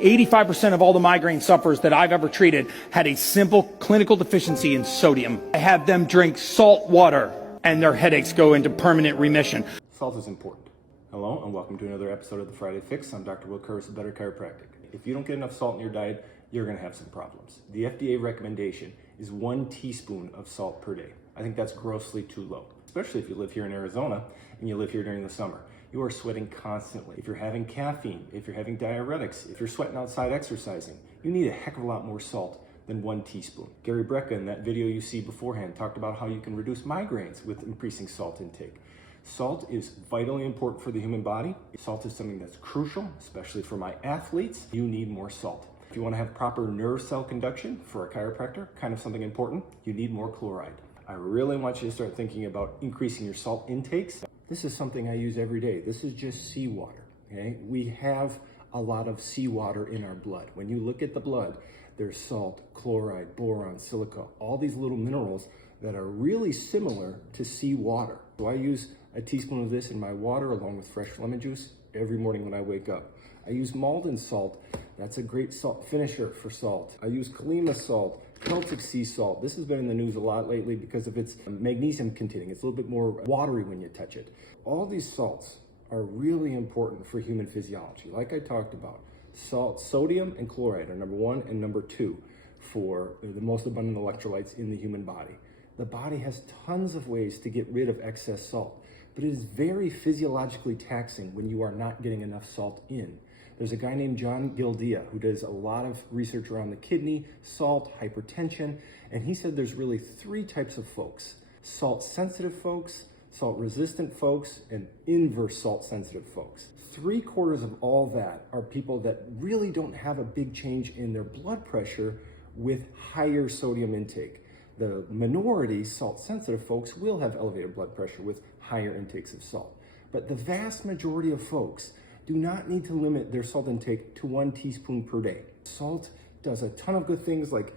85% of all the migraine sufferers that I've ever treated had a simple clinical deficiency in sodium. I have them drink salt water and their headaches go into permanent remission. Salt is important. Hello and welcome to another episode of the Friday Fix. I'm Dr. Will Curtis of Better Chiropractic. If you don't get enough salt in your diet, you're going to have some problems. The FDA recommendation is 1 teaspoon of salt per day. I think that's grossly too low, especially if you live here in Arizona and you live here during the summer. You are sweating constantly. If you're having caffeine, if you're having diuretics, if you're sweating outside exercising, you need a heck of a lot more salt than 1 teaspoon. Gary Brecka, in that video you see beforehand, talked about how you can reduce migraines with increasing salt intake. Salt is vitally important for the human body. Salt is something that's crucial, especially for my athletes. You need more salt. If you want to have proper nerve cell conduction for a chiropractor, kind of something important, you need more chloride. I really want you to start thinking about increasing your salt intakes. This is something I use every day. This is just seawater, okay? We have a lot of seawater in our blood. When you look at the blood, there's salt, chloride, boron, silica, all these little minerals that are really similar to seawater. So I use a teaspoon of this in my water along with fresh lemon juice every morning when I wake up. I use Maldon salt. That's a great salt finisher for salt. I use Kalima salt, Celtic sea salt. This has been in the news a lot lately because of its magnesium containing. It's a little bit more watery when you touch it. All these salts are really important for human physiology. Like I talked about, salt, sodium and chloride are number 1 and number 2 for the most abundant electrolytes in the human body. The body has tons of ways to get rid of excess salt, but it is very physiologically taxing when you are not getting enough salt in. There's a guy named John Gildea who does a lot of research around the kidney, salt, hypertension, and he said there's really 3 types of folks: salt-sensitive folks, salt-resistant folks, and inverse salt-sensitive folks. 3/4 of all that are people that really don't have a big change in their blood pressure with higher sodium intake. The minority, salt-sensitive folks, will have elevated blood pressure with higher intakes of salt. But the vast majority of folks do not need to limit their salt intake to 1 teaspoon per day. Salt does a ton of good things, like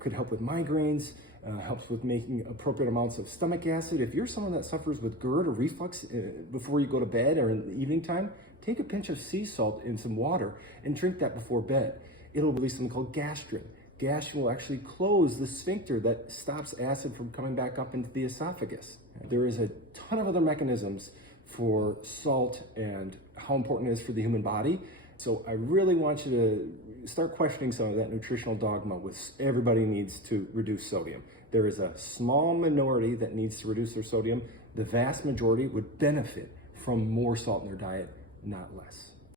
could help with migraines, helps with making appropriate amounts of stomach acid. If you're someone that suffers with GERD or reflux before you go to bed or in the evening time, take a pinch of sea salt in some water and drink that before bed. It'll release something called gastrin. Gastrin will actually close the sphincter that stops acid from coming back up into the esophagus. There is a ton of other mechanisms for salt and how important it is for the human body. So I really want you to start questioning some of that nutritional dogma with everybody needs to reduce sodium. There is a small minority that needs to reduce their sodium. The vast majority would benefit from more salt in their diet, not less.